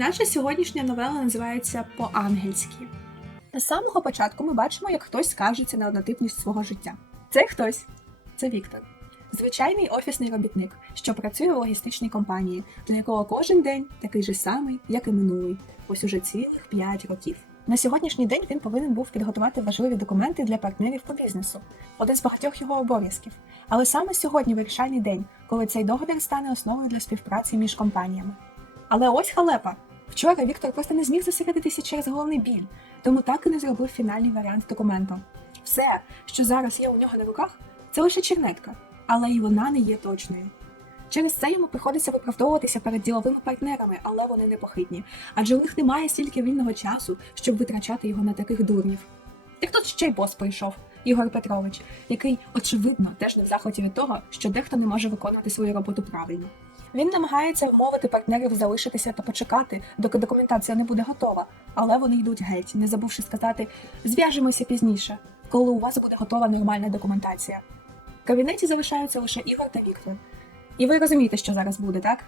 Наша сьогоднішня новела називається По-ангельськи. З самого початку ми бачимо, як хтось скаржиться на однотипність свого життя. Цей хтось це Віктор, звичайний офісний робітник, що працює у логістичній компанії, для якого кожен день такий же самий, як і минулий, ось уже цілих 5 років. На сьогоднішній день він повинен був підготувати важливі документи для партнерів по бізнесу, один з багатьох його обов'язків. Але саме сьогодні вирішальний день, коли цей договір стане основою для співпраці між компаніями. Але ось халепа. Вчора Віктор просто не зміг зосередитися через головний біль, тому так і не зробив фінальний варіант документу. Все, що зараз є у нього на руках, це лише чернетка, але і вона не є точною. Через це йому приходиться виправдовуватися перед діловими партнерами, але вони непохитні, адже у них немає стільки вільного часу, щоб витрачати його на таких дурнів. Так тут ще й бос прийшов, Ігор Петрович, який, очевидно, теж не в захваті від того, що дехто не може виконувати свою роботу правильно. Він намагається вмовити партнерів залишитися та почекати, доки документація не буде готова, але вони йдуть геть, не забувши сказати зв'яжемося пізніше, коли у вас буде готова нормальна документація. В кабінеті залишаються лише Ігор та Віктор. І ви розумієте, що зараз буде, так?